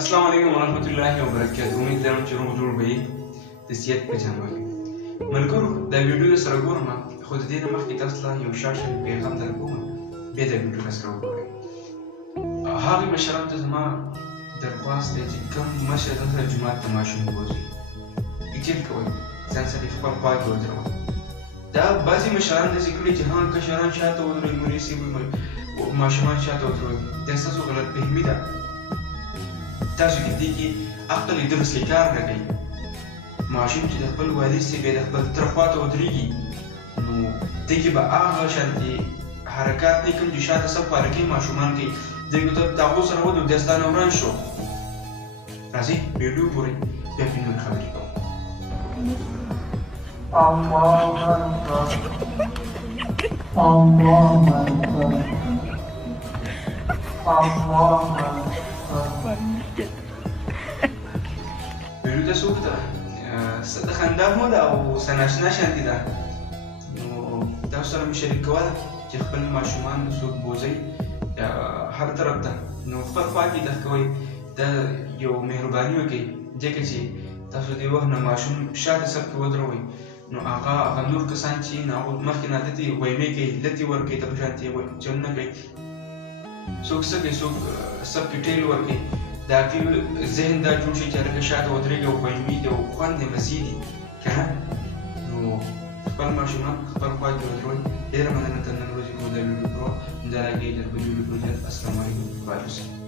अस्सलाम वालेकुम वरहमतुल्लाहि वबरकातुहू उम्मीद لرم چې روغ جوړ به یې د صحت په جام باندې ملګرو دا ویډیو سره ګورم خو د دې نه مخکې تاسو ته یو شارټ پیغام درکوم بیا دا ویډیو سره وګورئ هغې مشرانو ته زما درخواست دی چې کوم مشر دلته جومات ته ماشوم بوځي اجل کوئ ځان سره خپل خوا کې ودروئ دا بعضې مشران داسې کړي چې ها کشران شاته ودروئ مولوي صاحب ماشومان شاته ودروئ دا ستاسو غلط فهمي ده تاسو کې دې کې عقل یې درس کې کار نه کوي ماشوم چې د خپل والد صاحب د خپل تره خواته ودرېږي نو دې کې به هغه شانتې حرکات نه کوم چې شاته سب حرکې ماشومان کوي دې کې ته د هغو سره ودرېږي دا ستا نه وران شو راځئ ویډیو ګورئ بیا پرې نورې خبرې کوو ویډیو ته څوک ده څه د خندا مو ده او څه ناشنا شانتې ده نو تاسو سره مې شریکوله چې خپل ماشومان څوک بوځئ هر طرف ته نو خپل خوا کې دغه کوئ دا یو مهرباني وکړئ ځکه چې تاسو دې وخت نه ماشوم شاته سب کې ودروئ نو هغه نور کسان چې هغو مخکې نه دتې ویمې کوي لتې ورکوي ته په شانتې چلونه کوي څوک څه کوي څوک سب کې ټیل ورکوي د هغې ذهن دا جوړ شي چې هلکه شاته ودرېږي او ویمې دي او خوند یې مزې دي که نه نو خپل ماشومان خپل خوا کې ودروئ ډېره مننه تر نن ورځې مو دا ویډیو کوه همدارنګه د بلې ویډیو په السلام علیکم وعلیکم السلام